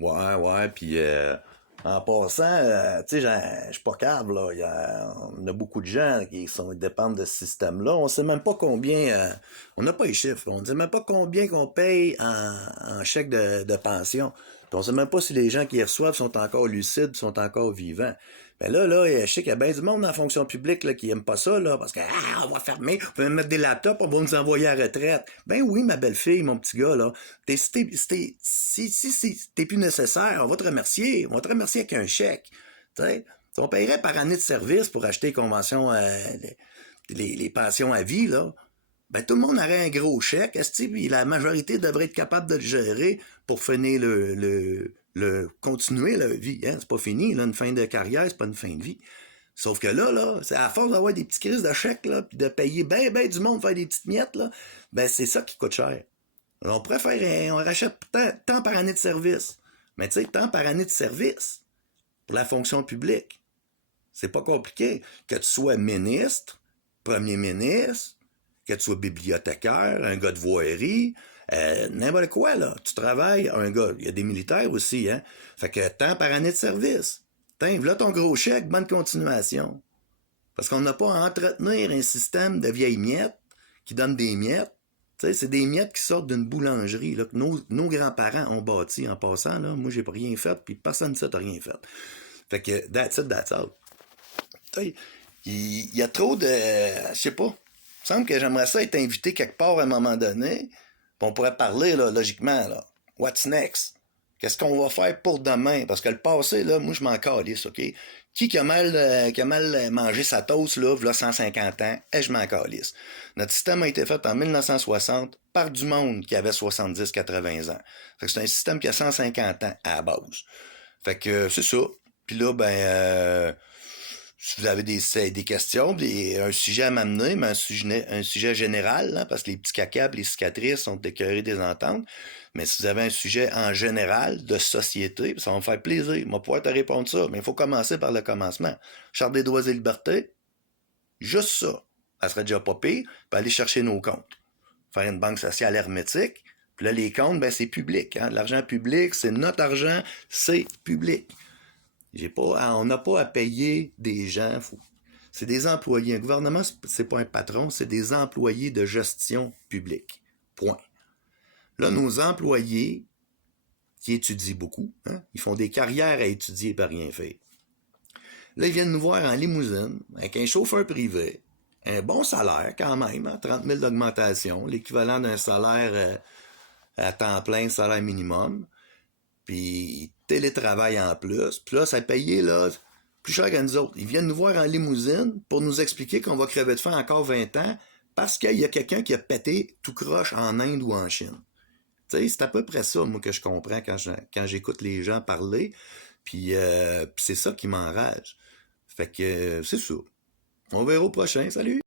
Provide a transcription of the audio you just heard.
Ouais, puis en passant, tu sais, je suis pas câble, là. On a beaucoup de gens qui dépendent de ce système-là. On sait même pas combien, on n'a pas les chiffres, on ne sait même pas combien qu'on paye en chèque de pension. Puis on sait même pas si les gens qui les reçoivent sont encore lucides, sont encore vivants. Ben là, je sais qu'il y a bien du monde dans la fonction publique là, qui aime pas ça, là, parce que on va fermer, on va mettre des laptops, on va nous envoyer à la retraite. Ben oui, ma belle-fille, mon petit gars, là. Si t'es plus nécessaire, on va te remercier avec un chèque. T'sais, on paierait par année de service pour acheter les conventions, les pensions à vie, là. Ben, tout le monde aurait un gros chèque, puis la majorité devrait être capable de le gérer pour finir continuer la vie. Hein? C'est pas fini, là, une fin de carrière, c'est pas une fin de vie. Sauf que là, c'est à force d'avoir des petites crises de chèques, là, puis de payer ben du monde faire des petites miettes, là, ben c'est ça qui coûte cher. Alors, on préfère, on rachète tant par année de service. Mais tu sais, tant par année de service pour la fonction publique. C'est pas compliqué. Que tu sois ministre, premier ministre, que tu sois bibliothécaire, un gars de voirie, n'importe quoi, là. Tu travailles, un gars, il y a des militaires aussi, hein. Fait que tant par année de service. Tiens, voilà ton gros chèque, bonne continuation. Parce qu'on n'a pas à entretenir un système de vieilles miettes qui donne des miettes. Tu sais, c'est des miettes qui sortent d'une boulangerie là, que nos grands-parents ont bâti en passant. Là. Moi, j'ai pas rien fait, puis personne ne n'a rien fait. Fait que, that's all. Tu sais, il y a trop de... Je sais pas. Il me semble que j'aimerais ça être invité quelque part à un moment donné. Puis on pourrait parler, là, logiquement, là. What's next? Qu'est-ce qu'on va faire pour demain? Parce que le passé, là, moi, je m'en calisse, OK? Qui a mal mangé sa toast, là, v'là 150 ans? Et je m'en calisse. Notre système a été fait en 1960 par du monde qui avait 70-80 ans. Fait que c'est un système qui a 150 ans à la base. Fait que c'est ça. Puis là, si vous avez des questions, un sujet à m'amener, mais un sujet général, là, parce que les petits cacas les cicatrices sont écœurés des ententes. Mais si vous avez un sujet en général de société, ça va me faire plaisir. Je vais pouvoir te répondre ça. Mais il faut commencer par le commencement. Charte des droits et libertés, juste ça. Ça serait déjà pas pire. Puis aller chercher nos comptes. Faire une banque sociale hermétique. Puis là, les comptes, c'est public. Hein? L'argent public, c'est notre argent, c'est public. On n'a pas à payer des gens. C'est des employés. Un gouvernement, c'est pas un patron, c'est des employés de gestion publique. Point. Là, nos employés, qui étudient beaucoup, hein, ils font des carrières à étudier et pas rien faire. Là, ils viennent nous voir en limousine, avec un chauffeur privé, un bon salaire quand même, hein, 30 000 d'augmentation, l'équivalent d'un salaire à temps plein, salaire minimum. Puis télétravail en plus. Puis là, ça payé là, plus cher que nous autres. Ils viennent nous voir en limousine pour nous expliquer qu'on va crever de faim encore 20 ans parce qu'il y a quelqu'un qui a pété tout croche en Inde ou en Chine. Tu sais, c'est à peu près ça, moi, que je comprends quand j'écoute les gens parler. Puis c'est ça qui m'enrage. Fait que c'est ça. On verra au prochain. Salut!